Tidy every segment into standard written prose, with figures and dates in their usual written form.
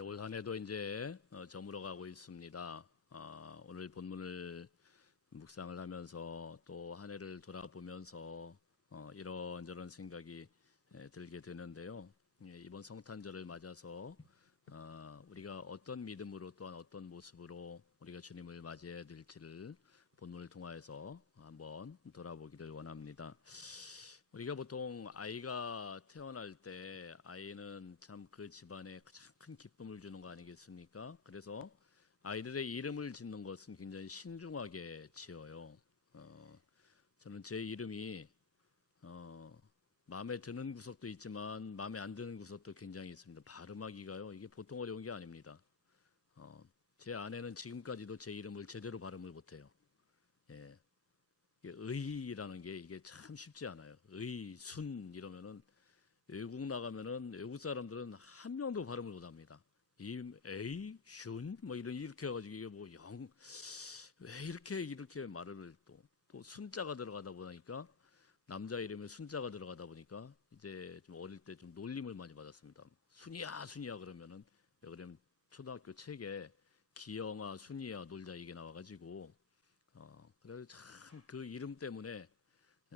올 한 해도 이제 저물어 가고 있습니다. 오늘 본문을 묵상을 하면서 또 한 해를 돌아보면서 이런저런 생각이 들게 되는데요. 이번 성탄절을 맞아서 우리가 어떤 믿음으로 또한 어떤 모습으로 우리가 주님을 맞이해야 될지를 본문을 통하여서 한번 돌아보기를 원합니다. 우리가 보통 아이가 태어날 때 아이는 참 그 집안에 가장 큰 기쁨을 주는 거 아니겠습니까? 그래서 아이들의 이름을 짓는 것은 굉장히 신중하게 지어요. 저는 제 이름이 마음에 드는 구석도 있지만 마음에 안 드는 구석도 굉장히 있습니다. 발음하기가요, 이게 보통 어려운 게 아닙니다. 제 아내는 지금까지도 제 이름을 제대로 발음을 못해요. 예. 의라는 게 이게 참 쉽지 않아요. 의, 순 이러면은 외국 나가면은 외국 사람들은 한 명도 발음을 못합니다. 에이, 슌 뭐 이렇게 해가지고 이게 뭐 왜 이렇게 말을 또 순자가 들어가다 보니까 남자 이름에 순자가 들어가다 보니까 이제 좀 어릴 때 좀 놀림을 많이 받았습니다. 순이야 그러면은 왜 그러면 초등학교 책에 기영아 순이야 놀자 이게 나와가지고 그래서 참 그 이름 때문에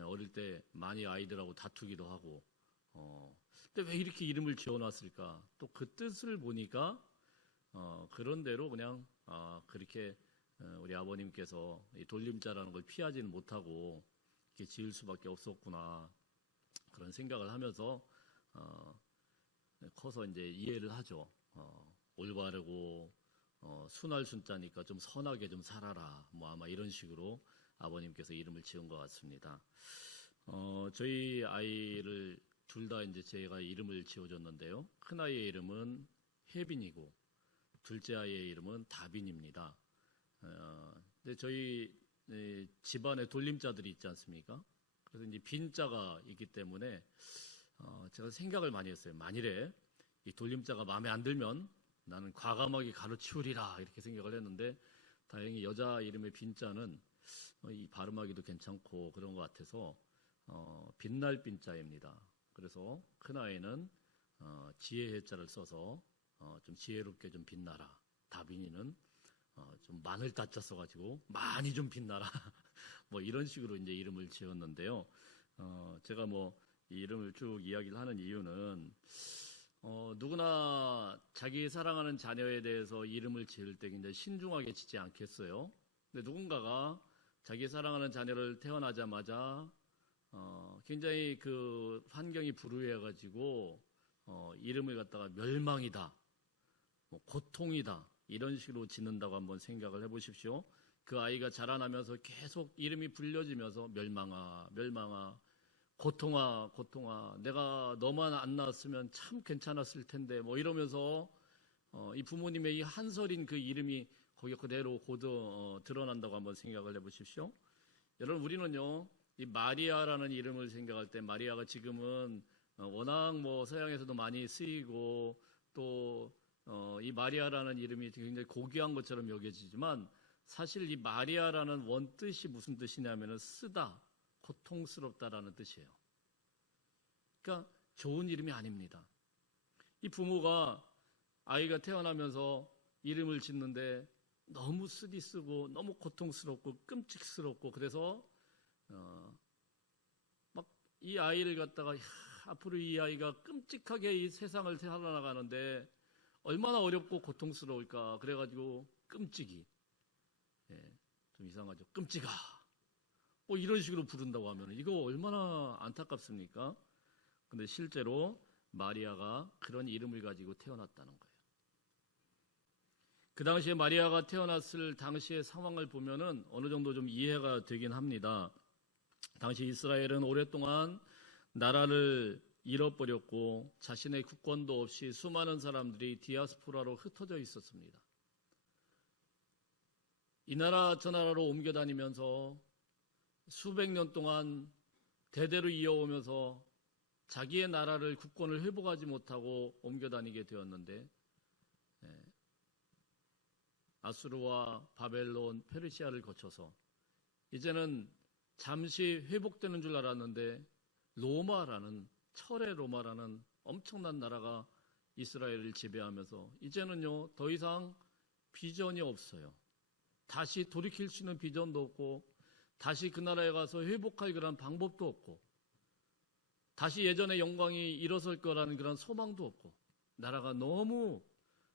어릴 때 많이 아이들하고 다투기도 하고 근데 왜 이렇게 이름을 지어놨을까? 또 그 뜻을 보니까 그런 대로 그냥 그렇게 우리 아버님께서 이 돌림자라는 걸 피하지는 못하고 이렇게 지을 수밖에 없었구나 그런 생각을 하면서 커서 이제 이해를 하죠. 올바르고 순할 순자니까 좀 선하게 좀 살아라. 뭐 아마 이런 식으로 아버님께서 이름을 지은 것 같습니다. 저희 아이를 둘 다 이제 제가 이름을 지어줬는데요. 큰 아이의 이름은 혜빈이고 둘째 아이의 이름은 다빈입니다. 근데 저희 집안에 돌림자들이 있지 않습니까? 그래서 이제 빈자가 있기 때문에 제가 생각을 많이 했어요. 만일에 이 돌림자가 마음에 안 들면 나는 과감하게 가르치우리라 이렇게 생각을 했는데 다행히 여자 이름의 빈자는 이 발음하기도 괜찮고 그런 것 같아서 빛날 빈자입니다. 그래서 큰아이는 지혜 해자를 써서 좀 지혜롭게 좀 빛나라. 다빈이는 좀 마늘 따자 써가지고 많이 좀 빛나라. 뭐 이런 식으로 이제 이름을 지었는데요. 제가 뭐 이 이름을 쭉 이야기를 하는 이유는 누구나 자기 사랑하는 자녀에 대해서 이름을 지을 때 굉장히 신중하게 짓지 않겠어요? 근데 누군가가 자기 사랑하는 자녀를 태어나자마자 굉장히 그 환경이 불우해가지고 이름을 갖다가 멸망이다, 뭐 고통이다 이런 식으로 짓는다고 한번 생각을 해보십시오. 그 아이가 자라나면서 계속 이름이 불려지면서 멸망아, 멸망아, 고통아, 고통아, 내가 너만 안 낳았으면 참 괜찮았을 텐데 뭐 이러면서 이 부모님의 이 한설인 그 이름이 거기 그대로 드러난다고 한번 생각을 해보십시오. 여러분 우리는요 이 마리아라는 이름을 생각할 때 마리아가 지금은 워낙 뭐 서양에서도 많이 쓰이고 또 이 마리아라는 이름이 굉장히 고귀한 것처럼 여겨지지만 사실 이 마리아라는 원뜻이 무슨 뜻이냐면은 쓰다, 고통스럽다라는 뜻이에요. 그러니까 좋은 이름이 아닙니다. 이 부모가 아이가 태어나면서 이름을 짓는데 너무 쓰디쓰고 너무 고통스럽고 끔찍스럽고 그래서 막 이 아이를 갖다가 앞으로 이 아이가 끔찍하게 이 세상을 살아나가는데 얼마나 어렵고 고통스러울까 그래가지고 끔찍이 좀 이상하죠. 끔찍아 뭐 이런 식으로 부른다고 하면 이거 얼마나 안타깝습니까? 근데 실제로 마리아가 그런 이름을 가지고 태어났다는 거예요. 그 당시에 마리아가 태어났을 당시의 상황을 보면은 어느 정도 좀 이해가 되긴 합니다. 당시 이스라엘은 오랫동안 나라를 잃어버렸고 자신의 국권도 없이 수많은 사람들이 디아스포라로 흩어져 있었습니다. 이 나라 저 나라로 옮겨 다니면서 수백 년 동안 대대로 이어오면서 자기의 나라를 국권을 회복하지 못하고 옮겨 다니게 되었는데 아수르와 바벨론, 페르시아를 거쳐서 이제는 잠시 회복되는 줄 알았는데 로마라는 철의 로마라는 엄청난 나라가 이스라엘을 지배하면서 이제는요 더 이상 비전이 없어요. 다시 돌이킬 수 있는 비전도 없고 다시 그 나라에 가서 회복할 그런 방법도 없고 다시 예전의 영광이 일어설 거라는 그런 소망도 없고 나라가 너무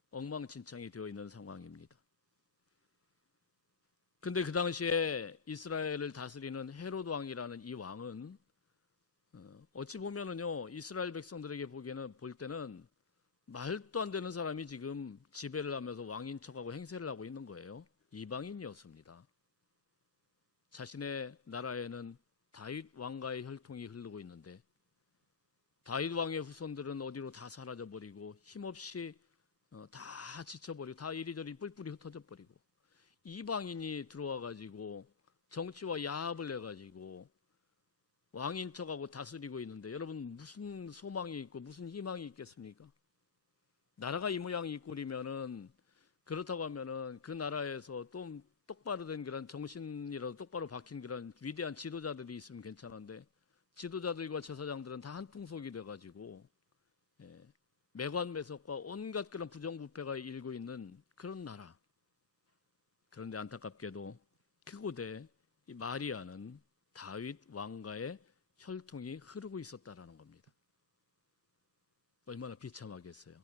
엉망진창이 되어 있는 상황입니다. 근데 그 당시에 이스라엘을 다스리는 헤롯 왕이라는 이 왕은 어찌 보면은요 이스라엘 백성들에게 볼 때는 말도 안 되는 사람이 지금 지배를 하면서 왕인 척하고 행세를 하고 있는 거예요. 이방인이었습니다. 자신의 나라에는 다윗 왕가의 혈통이 흐르고 있는데 다윗 왕의 후손들은 어디로 다 사라져버리고 힘없이 다 지쳐버리고 다 이리저리 뿔뿔이 흩어져 버리고 이방인이 들어와가지고 정치와 야합을 해가지고 왕인 척하고 다스리고 있는데 여러분 무슨 소망이 있고 무슨 희망이 있겠습니까? 나라가 이 모양 이 꼴이면은 그렇다고 하면은 그 나라에서 또 똑바로 된 그런 정신이라도 똑바로 박힌 그런 위대한 지도자들이 있으면 괜찮은데 지도자들과 제사장들은 다 한통속이 돼가지고 매관매석과 온갖 그런 부정부패가 일고 있는 그런 나라. 그런데 안타깝게도 그곳에 이 마리아는 다윗 왕가의 혈통이 흐르고 있었다라는 겁니다. 얼마나 비참하겠어요.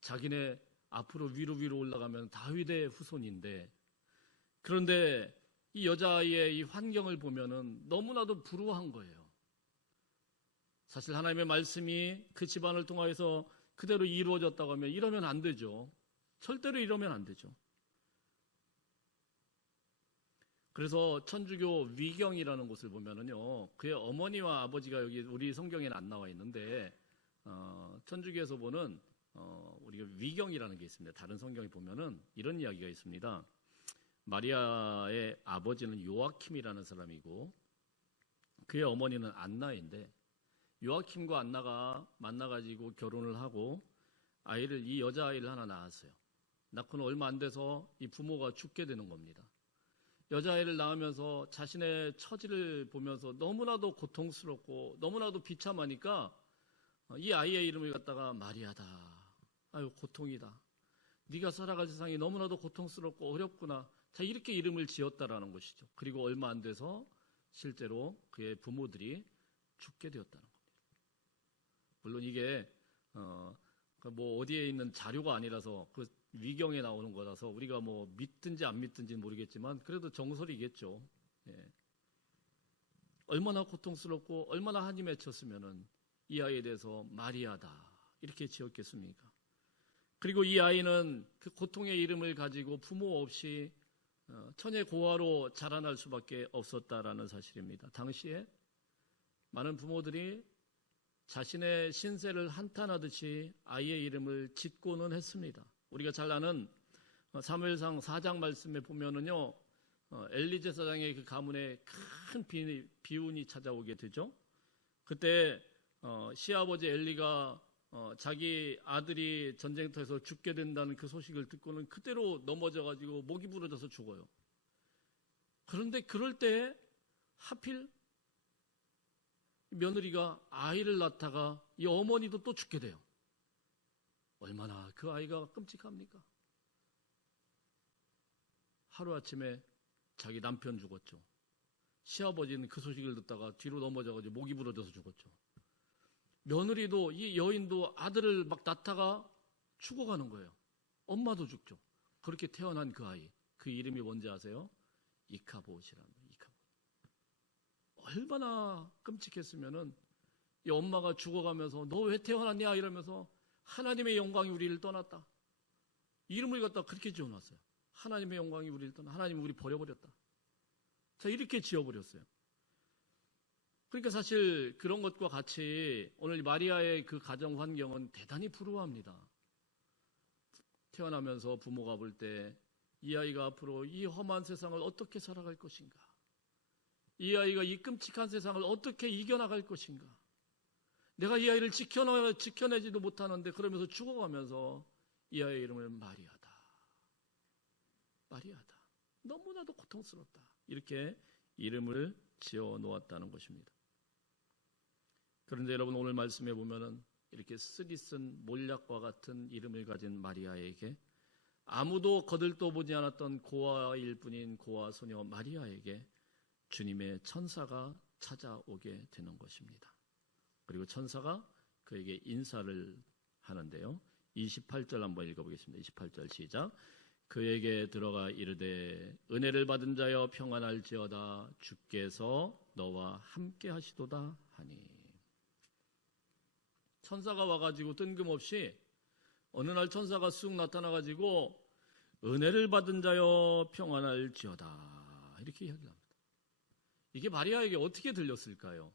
자기네 앞으로 위로 올라가면 다윗의 후손인데 그런데 이 여자아이의 이 환경을 보면은 너무나도 불우한 거예요. 사실 하나님의 말씀이 그 집안을 통해서 그대로 이루어졌다고 하면 이러면 안 되죠. 절대로 이러면 안 되죠. 그래서 천주교 위경이라는 곳을 보면은요, 그의 어머니와 아버지가 여기 우리 성경에는 안 나와 있는데, 천주교에서 보는 우리가 위경이라는 게 있습니다. 다른 성경에 보면은 이런 이야기가 있습니다. 마리아의 아버지는 요아킴이라는 사람이고, 그의 어머니는 안나인데, 요아킴과 안나가 만나가지고 결혼을 하고 이 여자아이를 하나 낳았어요. 낳고는 얼마 안 돼서 이 부모가 죽게 되는 겁니다. 여자아이를 낳으면서 자신의 처지를 보면서 너무나도 고통스럽고 너무나도 비참하니까 이 아이의 이름을 갖다가 마리아다. 아유 고통이다. 네가 살아갈 세상이 너무나도 고통스럽고 어렵구나. 자 이렇게 이름을 지었다라는 것이죠. 그리고 얼마 안 돼서 실제로 그의 부모들이 죽게 되었다는 겁니다. 물론 이게 뭐 어디에 있는 자료가 아니라서 그 위경에 나오는 거라서 우리가 뭐 믿든지 안 믿든지는 모르겠지만 그래도 정설이겠죠. 예. 얼마나 고통스럽고 얼마나 한이 맺혔으면은 이 아이에 대해서 마리아다 이렇게 지었겠습니까? 그리고 이 아이는 그 고통의 이름을 가지고 부모 없이 처녀 고아로 자라날 수밖에 없었다라는 사실입니다. 당시에 많은 부모들이 자신의 신세를 한탄하듯이 아이의 이름을 짓고는 했습니다. 우리가 잘 아는 사무엘상 4장 말씀에 보면은요, 엘리 제사장의 그 가문에 큰 비운이 찾아오게 되죠. 그때 시아버지 엘리가 자기 아들이 전쟁터에서 죽게 된다는 그 소식을 듣고는 그대로 넘어져가지고 목이 부러져서 죽어요. 그런데 그럴 때 하필 며느리가 아이를 낳다가 이 어머니도 또 죽게 돼요. 얼마나 그 아이가 끔찍합니까? 하루아침에 자기 남편 죽었죠. 시아버지는 그 소식을 듣다가 뒤로 넘어져가지고 목이 부러져서 죽었죠. 며느리도 이 여인도 아들을 막 낳다가 죽어가는 거예요. 엄마도 죽죠. 그렇게 태어난 그 아이, 그 이름이 뭔지 아세요? 이카봇이라는 거예요. 이카봇. 얼마나 끔찍했으면은 이 엄마가 죽어가면서 너 왜 태어났냐 이러면서 하나님의 영광이 우리를 떠났다. 이름을 갖다 그렇게 지어놨어요. 하나님의 영광이 우리를 떠나. 하나님이 우리 버려버렸다. 자 이렇게 지어버렸어요. 그러니까 사실 그런 것과 같이 오늘 마리아의 그 가정 환경은 대단히 불우합니다. 태어나면서 부모가 볼 때 이 아이가 앞으로 이 험한 세상을 어떻게 살아갈 것인가? 이 아이가 이 끔찍한 세상을 어떻게 이겨나갈 것인가? 내가 이 아이를 지켜내지도 못하는데 그러면서 죽어가면서 이 아이의 이름을 마리아다. 마리아다. 너무나도 고통스럽다. 이렇게 이름을 지어 놓았다는 것입니다. 그런데 여러분 오늘 말씀해 보면은 이렇게 쓰디쓴 몰약과 같은 이름을 가진 마리아에게, 아무도 거들떠보지 않았던 고아일 뿐인 고아 소녀 마리아에게 주님의 천사가 찾아오게 되는 것입니다. 그리고 천사가 그에게 인사를 하는데요. 28절 한번 읽어보겠습니다. 28절 시작. 그에게 들어가 이르되 은혜를 받은 자여 평안할지어다 주께서 너와 함께 하시도다 하니. 천사가 와가지고 뜬금없이 어느 날 천사가 쑥 나타나가지고 은혜를 받은 자여 평안할지어다 이렇게 이야기합니다. 이게 마리아에게 어떻게 들렸을까요?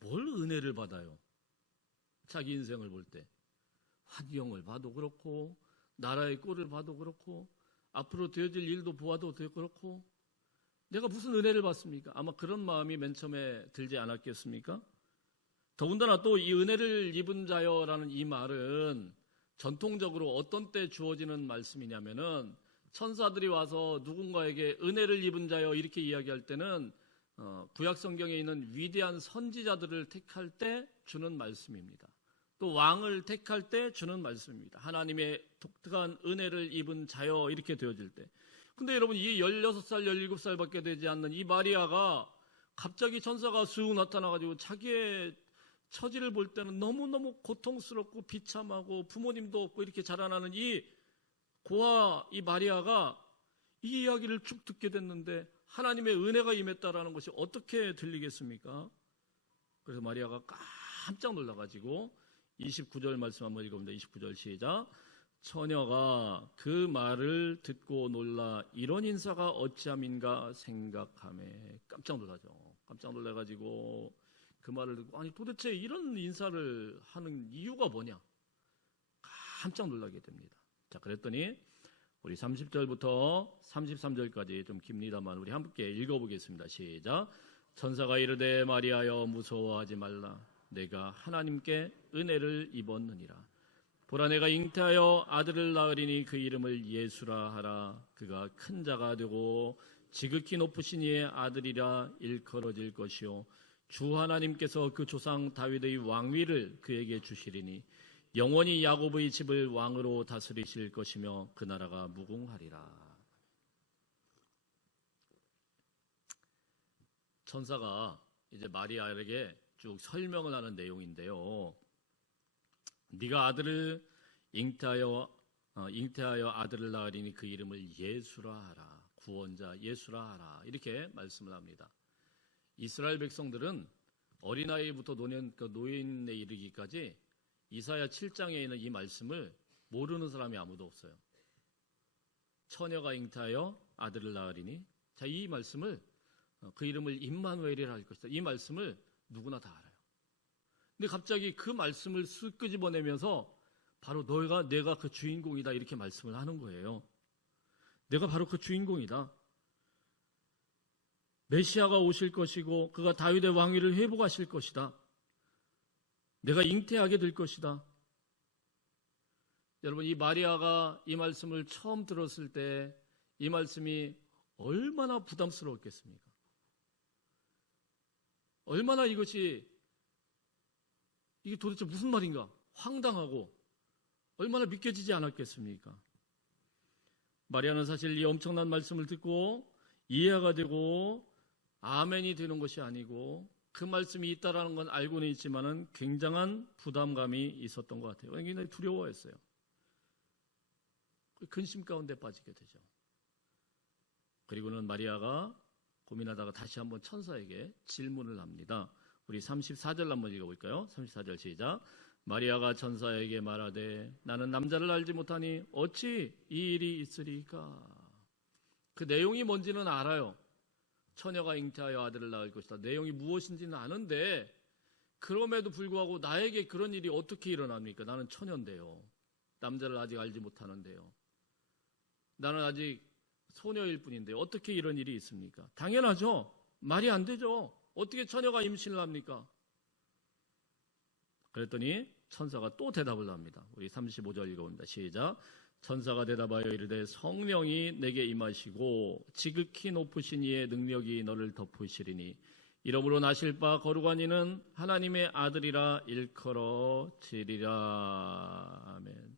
뭘 은혜를 받아요? 자기 인생을 볼 때 환경을 봐도 그렇고 나라의 꼴을 봐도 그렇고 앞으로 되어질 일도 보아도 그렇고 내가 무슨 은혜를 받습니까? 아마 그런 마음이 맨 처음에 들지 않았겠습니까? 더군다나 또 이 은혜를 입은 자여라는 이 말은 전통적으로 어떤 때 주어지는 말씀이냐면은 천사들이 와서 누군가에게 은혜를 입은 자여 이렇게 이야기할 때는 구약 성경에 있는 위대한 선지자들을 택할 때 주는 말씀입니다. 또 왕을 택할 때 주는 말씀입니다. 하나님의 독특한 은혜를 입은 자여 이렇게 되어질 때. 근데 여러분 이 16살, 17살밖에 되지 않는 이 마리아가 갑자기 천사가 쑥 나타나가지고 자기의 처지를 볼 때는 너무너무 고통스럽고 비참하고 부모님도 없고 이렇게 자라나는 이 고아 이 마리아가 이 이야기를 쭉 듣게 됐는데 하나님의 은혜가 임했다라는 것이 어떻게 들리겠습니까? 그래서 마리아가 깜짝 놀라가지고 29절 말씀 한번 읽어봅니다. 29절 시작. 처녀가 그 말을 듣고 놀라 이런 인사가 어찌함인가 생각하며 깜짝 놀라죠. 깜짝 놀라가지고 그 말을 듣고 아니 도대체 이런 인사를 하는 이유가 뭐냐? 깜짝 놀라게 됩니다. 자, 그랬더니 우리 30절부터 33절까지 좀 깁니다만 우리 함께 읽어보겠습니다. 시작. 천사가 이르되 마리아여 무서워하지 말라. 내가 하나님께 은혜를 입었느니라. 보라 내가 잉태하여 아들을 낳으리니 그 이름을 예수라 하라. 그가 큰 자가 되고 지극히 높으신 이의 아들이라 일컬어질 것이요 주 하나님께서 그 조상 다윗의 왕위를 그에게 주시리니 영원히 야곱의 집을 왕으로 다스리실 것이며 그 나라가 무궁하리라. 천사가 이제 마리아에게 쭉 설명을 하는 내용인데요. 네가 아들을 잉태하여 아들을 낳으리니 그 이름을 예수라 하라. 구원자 예수라 하라. 이렇게 말씀을 합니다. 이스라엘 백성들은 어린아이부터 노인에 이르기까지 이사야 7장에 있는 이 말씀을 모르는 사람이 아무도 없어요. 처녀가 잉태하여 아들을 낳으리니, 자, 이 말씀을 그 이름을 임마누엘이라 할 것이다. 이 말씀을 누구나 다 알아요. 근데 갑자기 그 말씀을 쓱 끄집어내면서 바로 내가 그 주인공이다 이렇게 말씀을 하는 거예요. 내가 바로 그 주인공이다. 메시아가 오실 것이고 그가 다윗의 왕위를 회복하실 것이다. 내가 잉태하게 될 것이다. 여러분, 이 마리아가 이 말씀을 처음 들었을 때 이 말씀이 얼마나 부담스러웠겠습니까? 얼마나 이게 도대체 무슨 말인가? 황당하고 얼마나 믿겨지지 않았겠습니까? 마리아는 사실 이 엄청난 말씀을 듣고 이해가 되고 아멘이 되는 것이 아니고 그 말씀이 있다라는 건 알고는 있지만은 굉장한 부담감이 있었던 것 같아요. 굉장히 두려워했어요. 근심 가운데 빠지게 되죠. 그리고는 마리아가 고민하다가 다시 한번 천사에게 질문을 합니다. 우리 34절 한번 읽어볼까요? 34절 시작. 마리아가 천사에게 말하되 나는 남자를 알지 못하니 어찌 이 일이 있으리까? 그 내용이 뭔지는 알아요. 처녀가 잉태하여 아들을 낳을 것이다. 내용이 무엇인지는 아는데 그럼에도 불구하고 나에게 그런 일이 어떻게 일어납니까? 나는 처녀인데요. 남자를 아직 알지 못하는데요. 나는 아직 소녀일 뿐인데 어떻게 이런 일이 있습니까? 당연하죠. 말이 안 되죠. 어떻게 처녀가 임신을 합니까? 그랬더니 천사가 또 대답을 합니다. 우리 35절 읽어봅니다. 시작. 천사가 대답하여 이르되 성령이 내게 임하시고 지극히 높으신 이의 능력이 너를 덮으시리니 이러므로 나실 바 거룩한 이는 하나님의 아들이라 일컬어지리라. 아멘.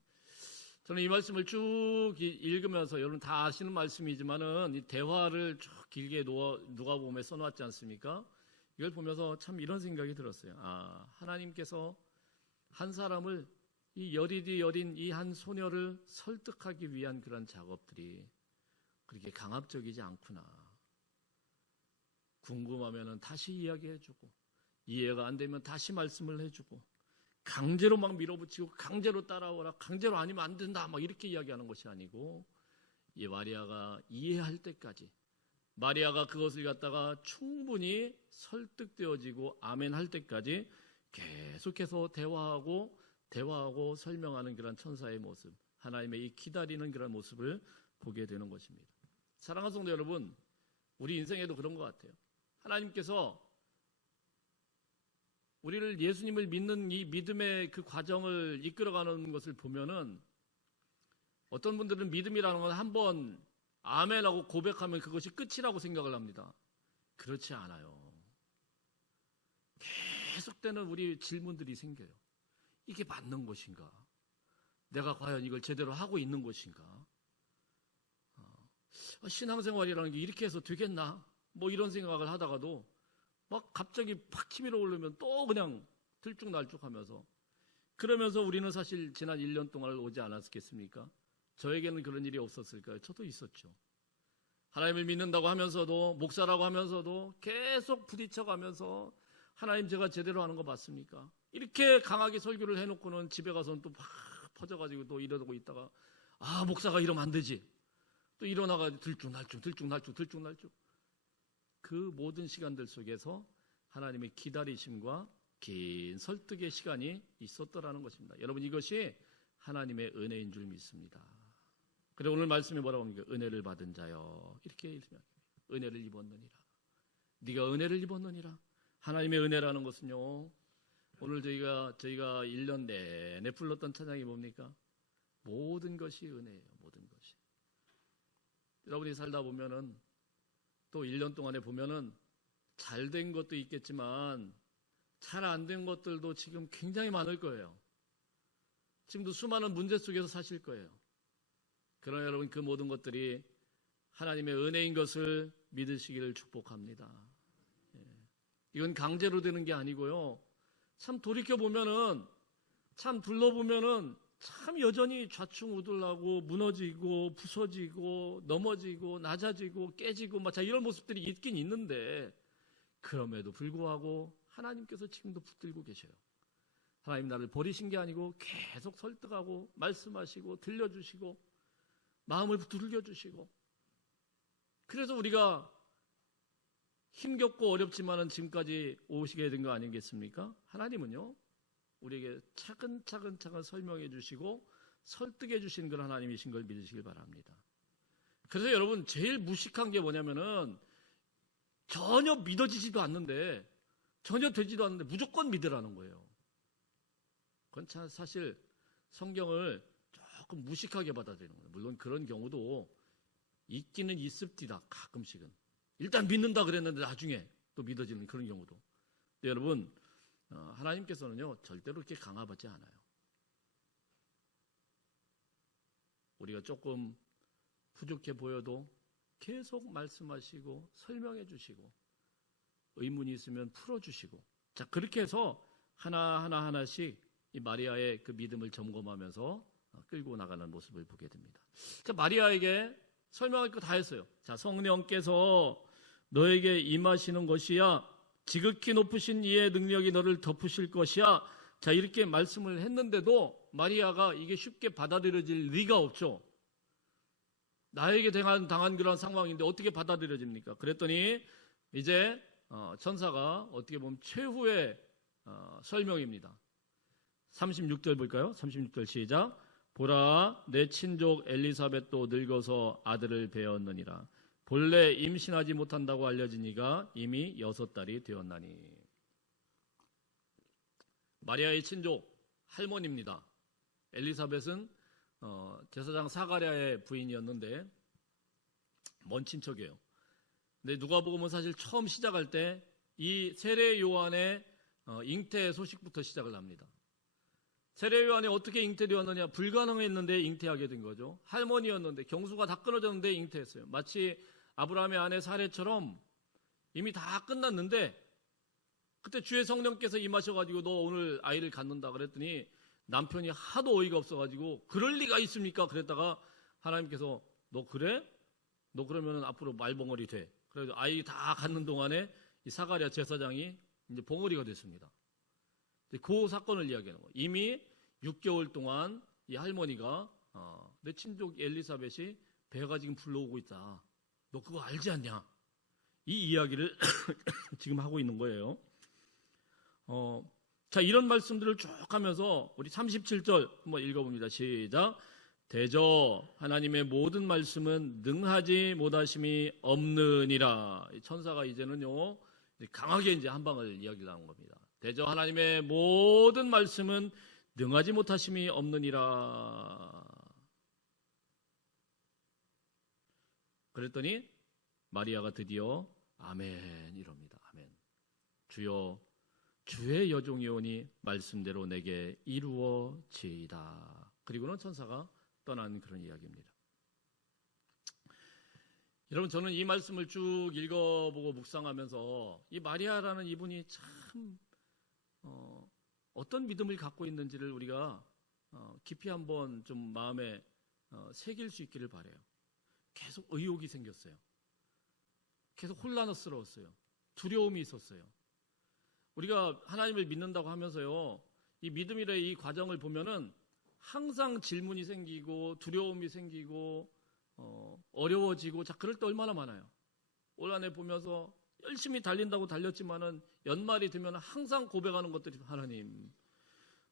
저는 이 말씀을 쭉 읽으면서 여러분 다 아시는 말씀이지만은 이 대화를 쭉 길게 누가복음에 써놨지 않습니까? 이걸 보면서 참 이런 생각이 들었어요. 하나님께서 한 사람을 이 여리디 여린 이 한 소녀를 설득하기 위한 그런 작업들이 그렇게 강압적이지 않구나. 궁금하면은 다시 이야기해주고, 이해가 안 되면 다시 말씀을 해주고, 강제로 막 밀어붙이고 강제로 따라오라, 강제로 아니면 안 된다 막 이렇게 이야기하는 것이 아니고, 이 마리아가 이해할 때까지, 마리아가 그것을 갖다가 충분히 설득되어지고 아멘 할 때까지 계속해서 대화하고 설명하는 그런 천사의 모습, 하나님의 이 기다리는 그런 모습을 보게 되는 것입니다. 사랑하는 성도 여러분, 우리 인생에도 그런 것 같아요. 하나님께서 우리를 예수님을 믿는 이 믿음의 그 과정을 이끌어가는 것을 보면은 어떤 분들은 믿음이라는 건 한번 아멘하고 고백하면 그것이 끝이라고 생각을 합니다. 그렇지 않아요. 계속되는 우리 질문들이 생겨요. 이게 맞는 것인가? 내가 과연 이걸 제대로 하고 있는 것인가? 신앙생활이라는 게 이렇게 해서 되겠나? 뭐 이런 생각을 하다가도 막 갑자기 팍 치밀어 오르면 또 그냥 들쭉날쭉하면서, 그러면서 우리는 사실 지난 1년 동안을 오지 않았겠습니까? 저에게는 그런 일이 없었을까요? 저도 있었죠. 하나님을 믿는다고 하면서도, 목사라고 하면서도 계속 부딪혀가면서 하나님 제가 제대로 하는 거 맞습니까? 이렇게 강하게 설교를 해놓고는 집에 가서는 또 막 퍼져가지고 또 이러고 있다가 목사가 이러면 안 되지. 또 일어나가지고 들쭉날쭉 그 모든 시간들 속에서 하나님의 기다리심과 긴 설득의 시간이 있었더라는 것입니다. 여러분, 이것이 하나님의 은혜인 줄 믿습니다. 그리고 오늘 말씀이 뭐라고 합니까? 은혜를 받은 자여, 이렇게 읽으면 은혜를 입었느니라. 네가 은혜를 입었느니라. 하나님의 은혜라는 것은요, 오늘 저희가 1년 내내 불렀던 찬양이 뭡니까? 모든 것이 은혜예요. 모든 것이. 여러분이 살다 보면은 또 1년 동안에 보면은 잘 된 것도 있겠지만 잘 안 된 것들도 지금 굉장히 많을 거예요. 지금도 수많은 문제 속에서 사실 거예요. 그러나 여러분, 그 모든 것들이 하나님의 은혜인 것을 믿으시기를 축복합니다. 이건 강제로 되는 게 아니고요. 참 돌이켜보면은, 참 둘러보면은 참 여전히 좌충우돌하고 무너지고 부서지고 넘어지고 낮아지고 깨지고 이런 모습들이 있긴 있는데, 그럼에도 불구하고 하나님께서 지금도 붙들고 계셔요. 하나님 나를 버리신 게 아니고 계속 설득하고 말씀하시고 들려주시고 마음을 두들겨주시고, 그래서 우리가 힘겹고 어렵지만은 지금까지 오시게 된 거 아니겠습니까? 하나님은요, 우리에게 차근차근 설명해 주시고 설득해 주신 그런 하나님이신 걸 믿으시길 바랍니다. 그래서 여러분, 제일 무식한 게 뭐냐면은 전혀 믿어지지도 않는데, 전혀 되지도 않는데 무조건 믿으라는 거예요. 그건 사실 성경을 조금 무식하게 받아들이는 거예요. 물론 그런 경우도 있기는 있습니다. 가끔씩은. 일단 믿는다 그랬는데 나중에 또 믿어지는 그런 경우도. 근데 여러분, 하나님께서는요, 절대로 그렇게 강압하지 않아요. 우리가 조금 부족해 보여도 계속 말씀하시고 설명해 주시고 의문이 있으면 풀어주시고, 자, 그렇게 해서 하나씩 이 마리아의 그 믿음을 점검하면서 끌고 나가는 모습을 보게 됩니다. 자, 마리아에게 설명할 거 다 했어요. 자, 성령께서 너에게 임하시는 것이야, 지극히 높으신 이의 능력이 너를 덮으실 것이야. 자, 이렇게 말씀을 했는데도 마리아가 이게 쉽게 받아들여질 리가 없죠. 나에게 당한 그런 상황인데 어떻게 받아들여집니까? 그랬더니 이제 천사가 어떻게 보면 최후의 설명입니다. 36절 볼까요? 36절 시작. 보라, 내 친족 엘리사벳도 늙어서 아들을 배었느니라. 본래 임신하지 못한다고 알려진 이가 이미 6달이 되었나니. 마리아의 친족 할머니입니다. 엘리사벳은 제사장 사가랴의 부인이었는데 먼 친척이에요. 근데 누가복음은 사실 처음 시작할 때 이 세례 요한의 잉태 소식부터 시작을 합니다. 세례 요한이 어떻게 잉태되었느냐? 불가능했는데 잉태하게 된 거죠. 할머니였는데 경수가 다 끊어졌는데 잉태했어요. 마치 아브라함의 아내 사례처럼 이미 다 끝났는데 그때 주의 성령께서 임하셔가지고 너 오늘 아이를 갖는다 그랬더니 남편이 하도 어이가 없어가지고 그럴 리가 있습니까? 그랬다가 하나님께서 너 그래? 너 그러면 앞으로 말벙어리 돼. 그래서 아이 다 갖는 동안에 이 사가랴 제사장이 이제 벙어리가 됐습니다. 그 사건을 이야기하는 거예요. 이미 6개월 동안 이 할머니가 내 친족 엘리사벳이 배가 지금 불러오고 있다. 너 그거 알지 않냐? 이 이야기를 지금 하고 있는 거예요. 자, 이런 말씀들을 쭉 하면서 우리 37절 한번 읽어봅니다. 시작. 대저 하나님의 모든 말씀은 능하지 못하심이 없느니라. 천사가 이제는요 강하게 이제 한 방을 이야기를 하는 겁니다. 대저 하나님의 모든 말씀은 능하지 못하심이 없느니라. 그랬더니 마리아가 드디어 아멘 이럽니다. 아멘. 주여 주의 여종이오니 말씀대로 내게 이루어지이다. 그리고는 천사가 떠난 그런 이야기입니다. 여러분, 저는 이 말씀을 쭉 읽어보고 묵상하면서 이 마리아라는 이분이 참 어떤 믿음을 갖고 있는지를 우리가 깊이 한번 좀 마음에 새길 수 있기를 바라요. 계속 의욕이 생겼어요. 계속 혼란스러웠어요. 두려움이 있었어요. 우리가 하나님을 믿는다고 하면서요, 이 믿음이라의 이 과정을 보면은 항상 질문이 생기고 두려움이 생기고 어려워지고, 자, 그럴 때 얼마나 많아요. 올 한해 보면서 열심히 달린다고 달렸지만은 연말이 되면 항상 고백하는 것들이, 하나님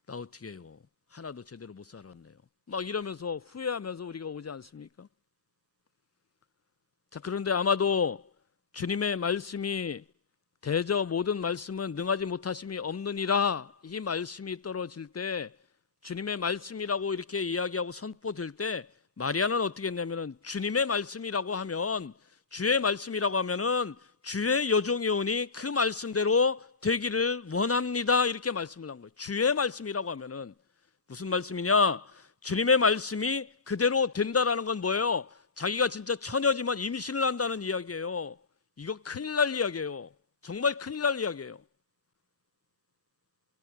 나 어떻게 해요? 하나도 제대로 못 살았네요. 막 이러면서 후회하면서 우리가 오지 않습니까? 자, 그런데 아마도 주님의 말씀이 대저 모든 말씀은 능하지 못하심이 없느니라, 이 말씀이 떨어질 때, 주님의 말씀이라고 이렇게 이야기하고 선포될 때 마리아는 어떻게 했냐면은 주님의 말씀이라고 하면, 주의 말씀이라고 하면은 주의 여종이오니 그 말씀대로 되기를 원합니다, 이렇게 말씀을 한 거예요. 주의 말씀이라고 하면은 무슨 말씀이냐? 주님의 말씀이 그대로 된다라는 건 뭐예요? 자기가 진짜 처녀지만 임신을 한다는 이야기예요. 이거 큰일 날 이야기예요. 정말 큰일 날 이야기예요.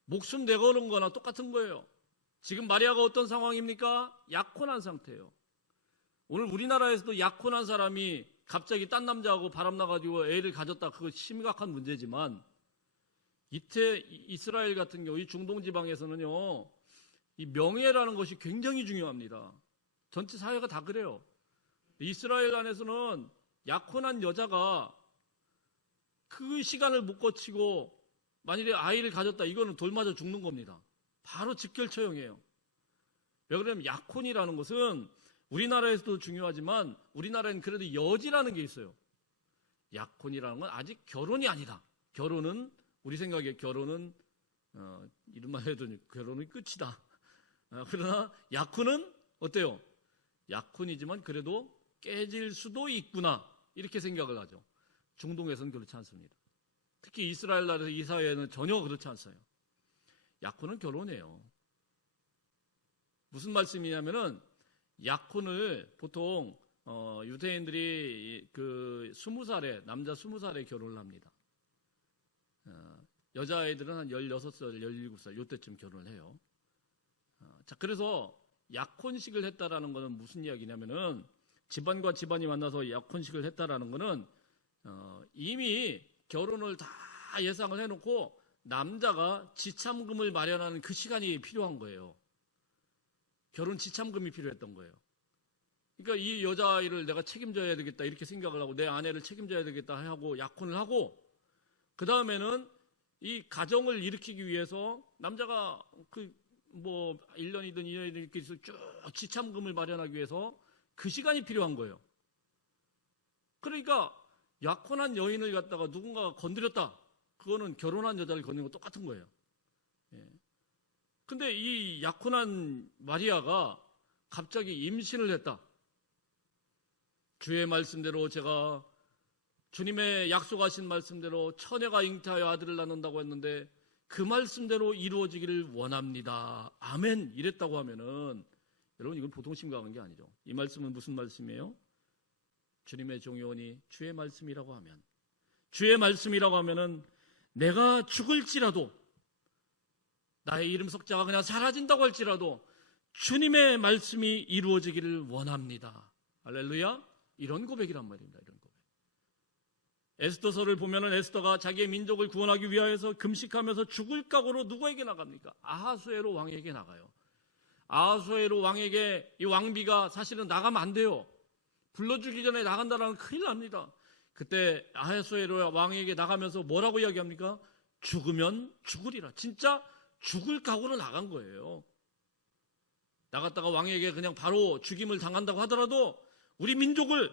목숨 내거는 거나 똑같은 거예요. 지금 마리아가 어떤 상황입니까? 약혼한 상태예요. 오늘 우리나라에서도 약혼한 사람이 갑자기 딴 남자하고 바람나가지고 애를 가졌다, 그거 심각한 문제지만, 이때 이스라엘 같은 경우, 이 중동 지방에서는요, 이 명예라는 것이 굉장히 중요합니다. 전체 사회가 다 그래요. 이스라엘 안에서는 약혼한 여자가 그 시간을 못 거치고 만일에 아이를 가졌다, 이거는 돌 맞아 죽는 겁니다. 바로 직결 처형이에요. 왜 그러냐면 약혼이라는 것은 우리나라에서도 중요하지만 우리나라에는 그래도 여지라는 게 있어요. 약혼이라는 건 아직 결혼이 아니다. 결혼은, 우리 생각에 결혼은 이름만 해도 결혼은 끝이다. 그러나 약혼은 어때요? 약혼이지만 그래도 깨질 수도 있구나, 이렇게 생각을 하죠. 중동에서는 그렇지 않습니다. 특히 이스라엘 나라에서 이 사회에는 전혀 그렇지 않아요. 약혼은 결혼이에요. 무슨 말씀이냐면은, 약혼을 보통 유대인들이 그 20살에, 남자 20살에 결혼을 합니다. 여자아이들은 한 16살, 17살 요때쯤 결혼을 해요. 자, 그래서 약혼식을 했다라는 것은 무슨 이야기냐면은, 집안과 집안이 만나서 약혼식을 했다라는 것은 이미 결혼을 다 예상을 해놓고 남자가 지참금을 마련하는 그 시간이 필요한 거예요. 결혼 지참금이 필요했던 거예요. 그러니까 이 여자아이를 내가 책임져야 되겠다, 이렇게 생각을 하고, 내 아내를 책임져야 되겠다 하고 약혼을 하고, 그 다음에는 이 가정을 일으키기 위해서 남자가 그 뭐 1년이든 2년이든 이렇게 쭉 지참금을 마련하기 위해서 그 시간이 필요한 거예요. 그러니까 약혼한 여인을 갖다가 누군가가 건드렸다, 그거는 결혼한 여자를 건드린 거 똑같은 거예요. 근데 이 약혼한 마리아가 갑자기 임신을 했다. 주의 말씀대로 제가 주님의 약속하신 말씀대로 처녀가 잉태하여 아들을 낳는다고 했는데 그 말씀대로 이루어지기를 원합니다. 아멘. 이랬다고 하면은 여러분 이건 보통 심각한 게 아니죠. 이 말씀은 무슨 말씀이에요? 주님의 종이오니 주의 말씀이라고 하면, 주의 말씀이라고 하면은 내가 죽을지라도, 나의 이름 석자가 그냥 사라진다고 할지라도 주님의 말씀이 이루어지기를 원합니다. 할렐루야. 이런 고백이란 말입니다. 이런 고백. 에스더서를 보면은 에스더가 자기의 민족을 구원하기 위하여서 금식하면서 죽을 각오로 누구에게 나갑니까? 아하수에로 왕에게 나가요. 아하수에로 왕에게 이 왕비가 사실은 나가면 안 돼요. 불러주기 전에 나간다라는 큰일 납니다. 그때 아하수에로 왕에게 나가면서 뭐라고 이야기합니까? 죽으면 죽으리라. 진짜 죽을 각오로 나간 거예요. 나갔다가 왕에게 그냥 바로 죽임을 당한다고 하더라도 우리 민족을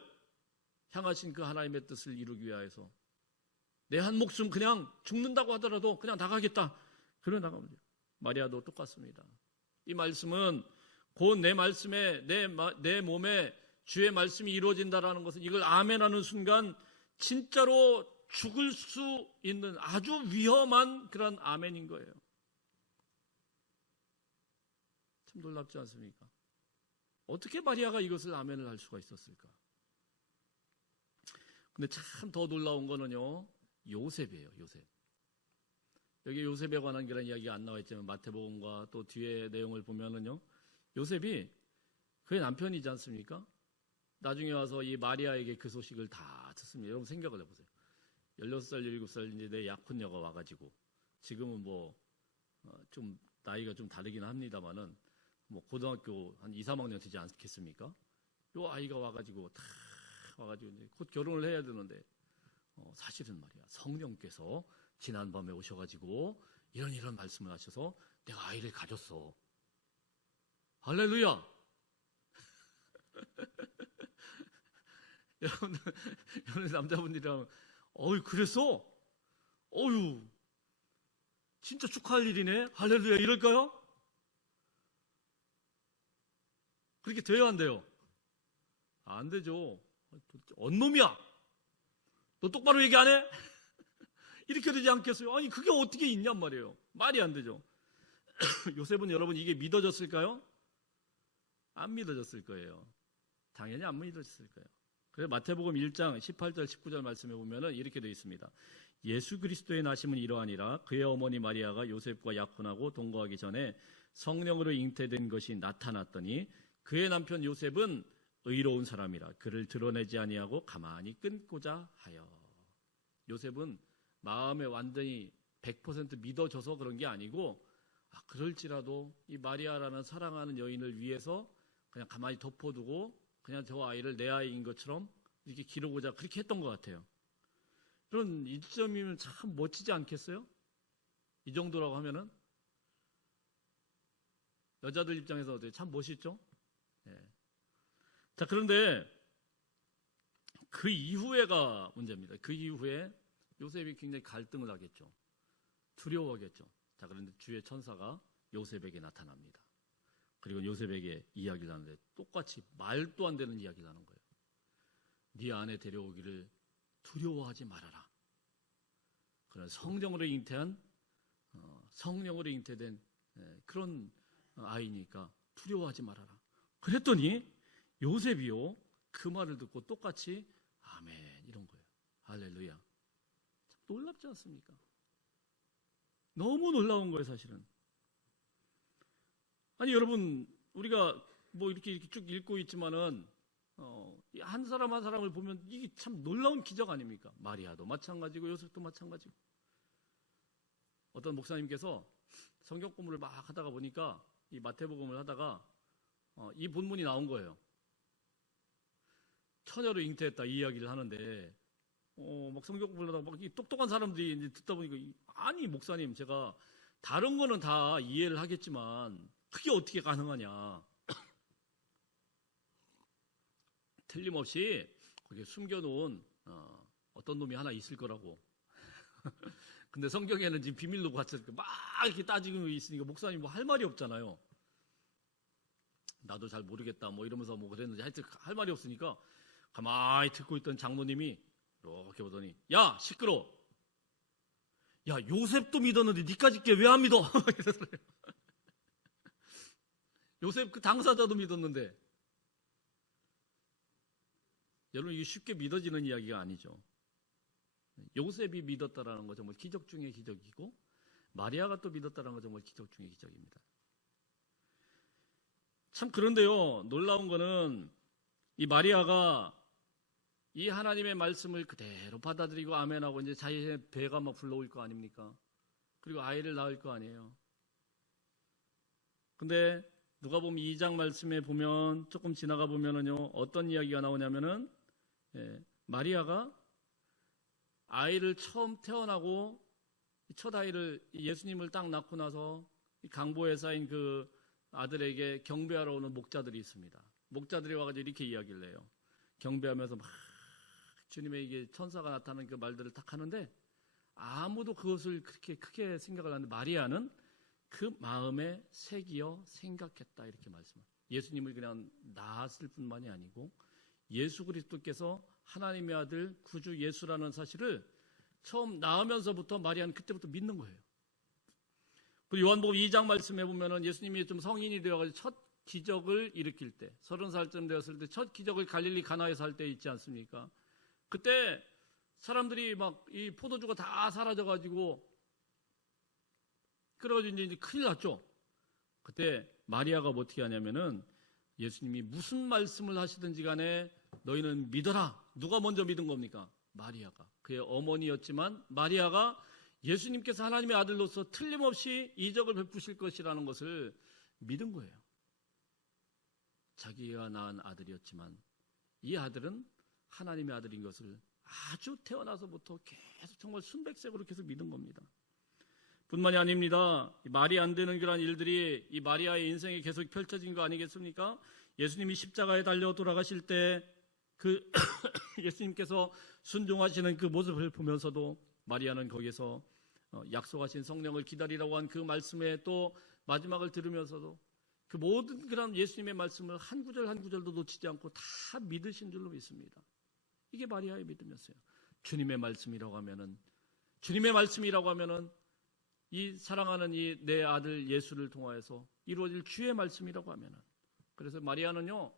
향하신 그 하나님의 뜻을 이루기 위하여서 내 한 목숨 그냥 죽는다고 하더라도 그냥 나가겠다. 그래 나갑니다. 마리아도 똑같습니다. 이 말씀은 곧 내 말씀에 내 몸에 주의 말씀이 이루어진다라는 것은 이걸 아멘하는 순간 진짜로 죽을 수 있는 아주 위험한 그런 아멘인 거예요. 참 놀랍지 않습니까? 어떻게 마리아가 이것을 아멘을 할 수가 있었을까? 근데 참 더 놀라운 거는요, 요셉이에요. 요셉. 여기 요셉에 관한 그런 이야기가 안 나와 있지만 마태복음과 또 뒤에 내용을 보면은요, 요셉이 그의 남편이지 않습니까? 나중에 와서 이 마리아에게 그 소식을 다 듣습니다. 여러분 생각을 해보세요. 16살, 17살 이제 내 약혼녀가 와가지고 지금은 뭐 좀 나이가 좀 다르긴 합니다만은 뭐 고등학교 한 2, 3학년 되지 않겠습니까? 요 아이가 와가지고 다 와가지고 이제 곧 결혼을 해야 되는데 사실은 말이야 성령께서 지난밤에 오셔가지고 이런 말씀을 하셔서 내가 아이를 가졌어. 할렐루야. 여러분 남자분들이랑 그랬어? 어휴 진짜 축하할 일이네. 할렐루야 이럴까요? 그렇게 돼야 안 돼요? 안 되죠. 언놈이야. 너 똑바로 얘기 안 해? 이렇게 되지 않겠어요? 아니 그게 어떻게 있냔 말이에요. 말이 안 되죠. 요셉은 여러분 이게 믿어졌을까요? 안 믿어졌을 거예요. 당연히 안 믿어졌을 거예요. 그래서 마태복음 1장 18절 19절 말씀에 보면은 이렇게 되어 있습니다. 예수 그리스도의 나심은 이러하니라. 그의 어머니 마리아가 요셉과 약혼하고 동거하기 전에 성령으로 잉태된 것이 나타났더니 그의 남편 요셉은 의로운 사람이라 그를 드러내지 아니하고 가만히 끊고자 하여. 요셉은 마음에 완전히 100% 믿어져서 그런 게 아니고 그럴지라도 이 마리아라는 사랑하는 여인을 위해서 그냥 가만히 덮어두고 그냥 저 아이를 내 아이인 것처럼 이렇게 기르고자 그렇게 했던 것 같아요. 그런 이 점이면 참 멋지지 않겠어요? 이 정도라고 하면은 여자들 입장에서 참 멋있죠? 예. 자, 그런데 그 이후에가 문제입니다. 그 이후에 요셉이 굉장히 갈등을 하겠죠. 두려워하겠죠. 자, 그런데 주의 천사가 요셉에게 나타납니다. 그리고 요셉에게 이야기를 하는데 똑같이 말도 안 되는 이야기를 하는 거예요. 네 아내 데려오기를 두려워하지 말아라. 그런 성령으로 잉태된 그런 아이니까 두려워하지 말아라. 그랬더니 요셉이요 그 말을 듣고 똑같이 아멘 이런 거예요. 할렐루야. 참 놀랍지 않습니까? 너무 놀라운 거예요 사실은. 아니 여러분 우리가 뭐 이렇게 쭉 읽고 있지만은 한 사람 한 사람을 보면 이게 참 놀라운 기적 아닙니까? 마리아도 마찬가지고 요셉도 마찬가지고. 어떤 목사님께서 성경 공부를 막 하다가 보니까 이 마태복음을 하다가 이 본문이 나온 거예요. 처녀로 잉태했다 이 이야기를 하는데 막 성경 공부를 하다가 막 이 똑똑한 사람들이 이제 듣다 보니까 아니 목사님 제가 다른 거는 다 이해를 하겠지만 그게 어떻게 가능하냐. 틀림없이 거기에 숨겨놓은 어떤 놈이 하나 있을 거라고. 근데 성경에는 지금 비밀로 같이 막 이렇게 따지고 있으니까 목사님 뭐 할 말이 없잖아요. 나도 잘 모르겠다 뭐 이러면서 뭐 그랬는지 하여튼 할 말이 없으니까 가만히 듣고 있던 장로님이 이렇게 보더니 야 시끄러. 야 요셉도 믿었는데 니까지 게 왜 안 믿어? 요셉 그 당사자도 믿었는데. 여러분 이게 쉽게 믿어지는 이야기가 아니죠. 요셉이 믿었다라는 거 정말 기적 중의 기적이고 마리아가 또 믿었다라는 거 정말 기적 중의 기적입니다. 참 그런데요, 놀라운 거는 이 마리아가 이 하나님의 말씀을 그대로 받아들이고 아멘하고 이제 자신의 배가 막 불러올 거 아닙니까? 그리고 아이를 낳을 거 아니에요. 근데 누가복음 2장 말씀에 보면 조금 지나가 보면은요, 어떤 이야기가 나오냐면은 마리아가 아이를 처음 태어나고 첫 아이를 예수님을 딱 낳고 나서 강보에 쌓인 그 아들에게 경배하러 오는 목자들이 있습니다. 목자들이 와가지고 이렇게 이야기를 해요. 경배하면서 막 주님의 이게 천사가 나타나는 그 말들을 딱 하는데 아무도 그것을 그렇게 크게 생각을 안 하는데 마리아는 그 마음에 새기어 생각했다 이렇게 말씀합니다. 예수님을 그냥 낳았을 뿐만이 아니고 예수 그리스도께서 하나님의 아들 구주 예수라는 사실을 처음 낳으면서부터 마리아는 그때부터 믿는 거예요. 그리고 요한복음 2장 말씀해 보면은 예수님이 좀 성인이 되어가지고 첫 기적을 일으킬 때 30살쯤 되었을 때 첫 기적을 갈릴리 가나에서 할 때 있지 않습니까? 그때 사람들이 막 이 포도주가 다 사라져가지고 그래가지고 이제 큰일 났죠. 그때 마리아가 어떻게 하냐면은 예수님이 무슨 말씀을 하시든지 간에 너희는 믿어라. 누가 먼저 믿은 겁니까? 마리아가. 그의 어머니였지만 마리아가 예수님께서 하나님의 아들로서 틀림없이 이적을 베푸실 것이라는 것을 믿은 거예요. 자기가 낳은 아들이었지만 이 아들은 하나님의 아들인 것을 아주 태어나서부터 계속 정말 순백색으로 계속 믿은 겁니다. 뿐만이 아닙니다. 말이 안 되는 그런 일들이 이 마리아의 인생에 계속 펼쳐진 거 아니겠습니까? 예수님이 십자가에 달려 돌아가실 때 그 예수님께서 순종하시는 그 모습을 보면서도 마리아는 거기서 약속하신 성령을 기다리라고 한 그 말씀에 또 마지막을 들으면서도 그 모든 그런 예수님의 말씀을 한 구절 한 구절도 놓치지 않고 다 믿으신 줄로 믿습니다. 이게 마리아의 믿음이었어요. 주님의 말씀이라고 하면은 이 사랑하는 이 내 아들 예수를 통하여서 이루어질 주의 말씀이라고 하면은, 그래서 마리아는요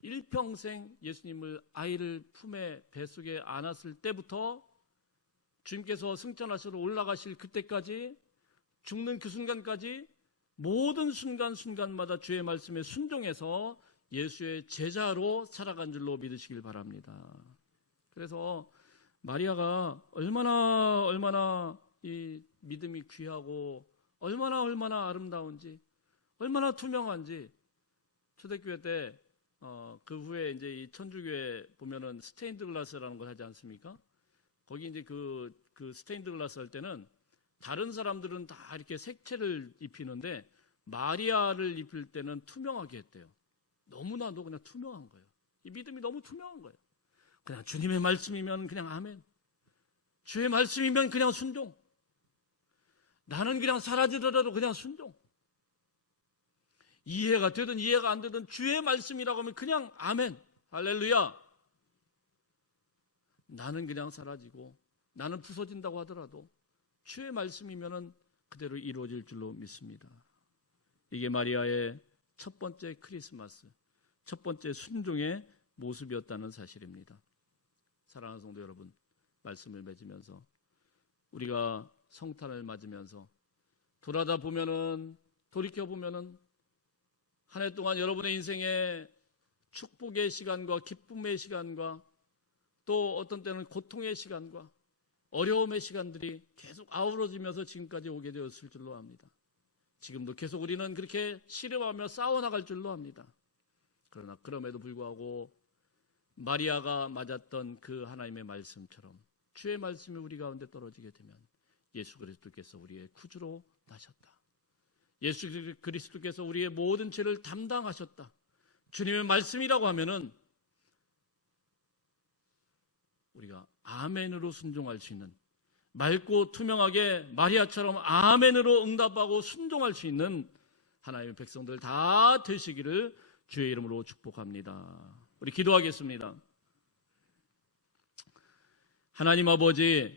일평생 예수님을 아이를 품에 뱃속에 안았을 때부터 주님께서 승천하시러 올라가실 그때까지 죽는 그 순간까지 모든 순간순간마다 주의 말씀에 순종해서 예수의 제자로 살아간 줄로 믿으시길 바랍니다. 그래서 마리아가 얼마나 이 믿음이 귀하고 얼마나 아름다운지, 얼마나 투명한지. 초대교회 때 그 후에 이제 이 천주교회 보면은 스테인드 글라스라는 걸 하지 않습니까? 거기 이제 그 스테인드 글라스 할 때는 다른 사람들은 다 이렇게 색채를 입히는데 마리아를 입힐 때는 투명하게 했대요. 너무나도 그냥 투명한 거예요. 이 믿음이 너무 투명한 거예요. 그냥 주님의 말씀이면 그냥 아멘. 주의 말씀이면 그냥 순종. 나는 그냥 사라지더라도 그냥 순종. 이해가 되든 이해가 안 되든 주의 말씀이라고 하면 그냥 아멘. 할렐루야. 나는 그냥 사라지고 나는 부서진다고 하더라도 주의 말씀이면 그대로 이루어질 줄로 믿습니다. 이게 마리아의 첫 번째 크리스마스, 첫 번째 순종의 모습이었다는 사실입니다. 사랑하는 성도 여러분, 말씀을 맺으면서 우리가 성탄을 맞으면서 돌이켜보면은 한 해 동안 여러분의 인생에 축복의 시간과 기쁨의 시간과 또 어떤 때는 고통의 시간과 어려움의 시간들이 계속 아우러지면서 지금까지 오게 되었을 줄로 압니다. 지금도 계속 우리는 그렇게 씨름하며 싸워나갈 줄로 압니다. 그러나 그럼에도 불구하고 마리아가 맞았던 그 하나님의 말씀처럼 주의 말씀이 우리 가운데 떨어지게 되면 예수 그리스도께서 우리의 구주로 나셨다. 예수 그리스도께서 우리의 모든 죄를 담당하셨다. 주님의 말씀이라고 하면은 우리가 아멘으로 순종할 수 있는, 맑고 투명하게 마리아처럼 아멘으로 응답하고 순종할 수 있는 하나님의 백성들 다 되시기를 주의 이름으로 축복합니다. 우리 기도하겠습니다. 하나님 아버지,